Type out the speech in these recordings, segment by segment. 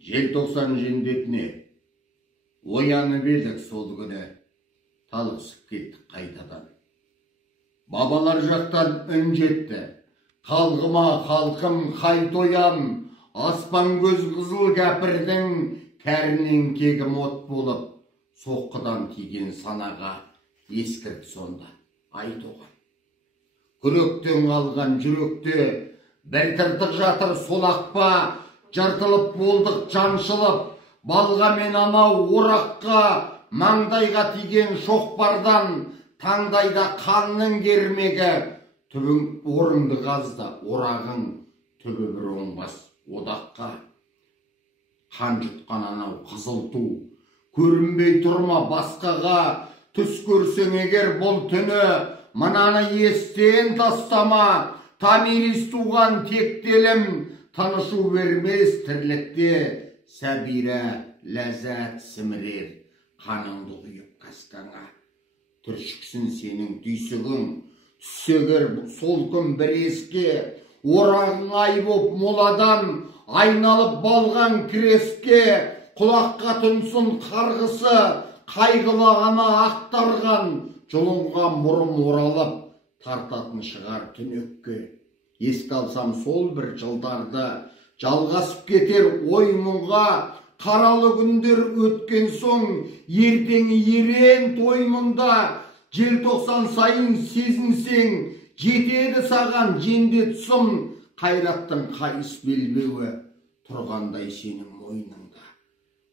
Желтоқсан жендетіне оянып едік сол күні, талықсып кеттік қайтадан. Бабалар жақтан үн жетті, қалғыма халқым қайтоям, аспан көз қызыл кәпірдің кәрінен кегім от болып, соққыдан тиген санаға ескірді сонда айтоған. Күректен алған жүректе бір тыртық жатыр солақпа, жыртылып болдық жаншылып, балға мен анау ораққа, маңдайға тиген шоқпардан, таңдайда қанның кермегі, түбің орынды қазда, орағың түбі бір оңбас одаққа. Қан жұтқан анау қызыл ту, көрінбей тұрма басқаға, түс көрсең егер бұл түні, мынаны естен тастама, тамирис туған тектелім, танышу бермес тірлікте, сәбира ләззат сімірер, қаныңды құйып қасқаңа. Түршіксін сенің түйсігің, түссегер сол күн бір еске, орағың ай боп моладан, айналып балған креске, құлаққа түнсін қарғысы, қайғылағана ақтарған, жұлынған мұрым оралып, тартатын шығар түнекке. Еске алсам сол бір жылдарды, жалғасып кетер ой мұңға, қаралы күндер өткен соң, ертеңі ерен той мұнда, желтоқсан сайын сезінсең, жетеді саған жендет сұм, қайраттың қайыс белбеуі тұрғандай сенің мойныңда.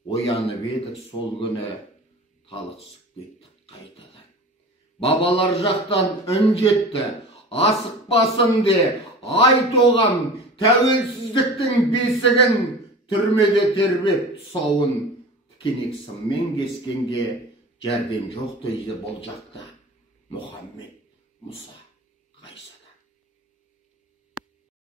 Оянып едік сол күні, талықсып кеттік қайтадан. Бабалар жақтан үн жетті, асықпасын де, айт оған, тәуелсіздіктің бесігін, түрмеде тербеп тұсауын, тікенек сыммен кескенге жәрдем жоқ дейді бұл жақта Мұхаммед.